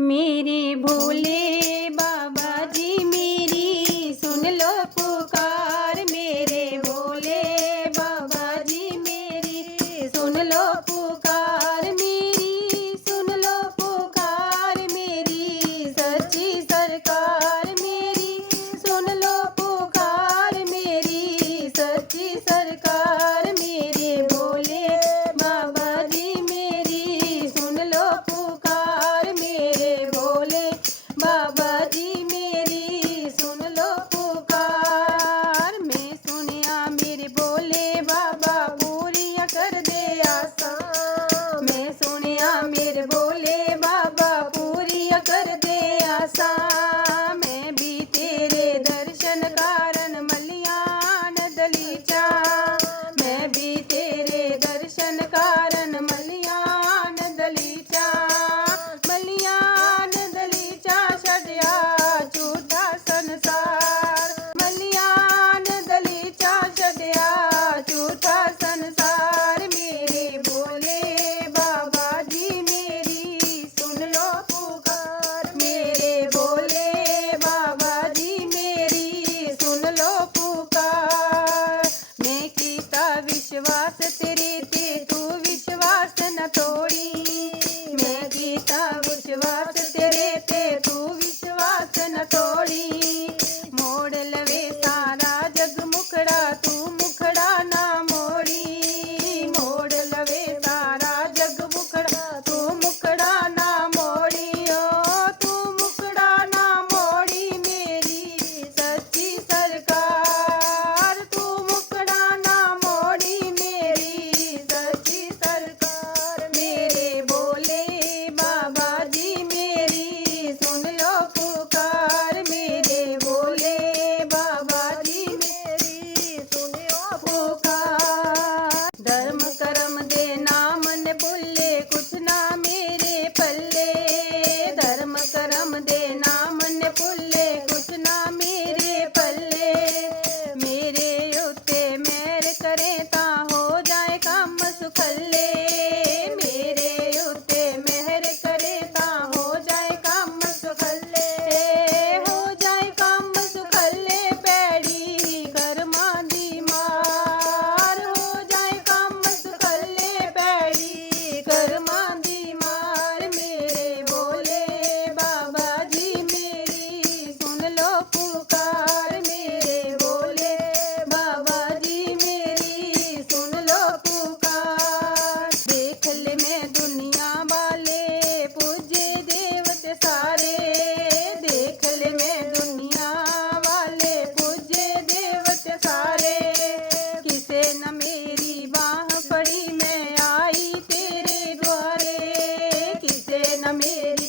मेरे भोले बाबा जी मेरी सुन लो पुकार। मेरे भोले बाबा जी मेरी सुन लो पुकार। मेरी सुन लो पुकार। मेरी सच्ची सरकार मेरी सुन लो पुकार। मेरी सच्ची सरकार मेरे भोले बाबा जी मेरी सुन लो पुकार। मेरे भोले बाबा जी मेरी सुन लो पुकार। मैं सुनिया मेरे भोले बाबा पूरियां कर दे आसा। मैं सुनिया मेरे भोले बाबा पूरियां कर दे आसा। मैं भी तेरे दर्शन कारण मलियान दलीचा। मैं भी तेरे दर्शन कारण मलियान दलीचा। मलियान दलीचा छड़िया झूठा संसार। मलियान दलीचा छड़िया झूठा संसार। मेरे भोले बाबा जी मेरी सुन लो पुकार। मेरे भोले बाबा जी मेरी सुन लो पुकार। मैं कीता विश्वास तेरे ते तू विश्वास न तोड़ी। मैं कीता विश्वास तेरे ते तू विश्वास न तोड़ी। मोड़ लवे सारा जग मुखड़ा तू मुखड़ा ना मोड़ी। मोड़ लवे सारा जग मुखड़ा तू मुखड़ा ना मोड़ी। ओ तू मुखड़ा ना मोड़ी मेरी सच्ची सरकार। तू मुखड़ा ना मोड़ी मेरी सच्ची सरकार। मेरे भोले बाबा जी मेरी सुन लो पुकार। मेरे भोले बाबा जी मेरी सुन लो पुकार। धर्म कर्म दे नाम ने भूले कुछ ना मेरे पल्ले। धर्म कर्म दे नाम ने भूले कुछ ना मेरे पल्ले। मेरे उत्ते मेहर करे ता हो जाए काम सुखल्ले। मेरे उत्ते मेहर करे ता हो जाए काम सुखल्ले। हो जाए काम सुखल्ले पैड़ी कर्मा दी मार। हो जाए काम सुखल्ले पैड़ी कर्मा दी मार। मेरे भोले बाबा जी मेरी सुन लो पुकार। मेरे भोले बाबा जी मेरी सुन लो पुकार। देख ले मैं दुनिया वाले पूजे देवते सारे। देख ले मैं दुनिया वाले पूजे देवते सारे। किसे न मेरी बाह पड़ी मैं आई तेरे द्वारे। किसे न मेरी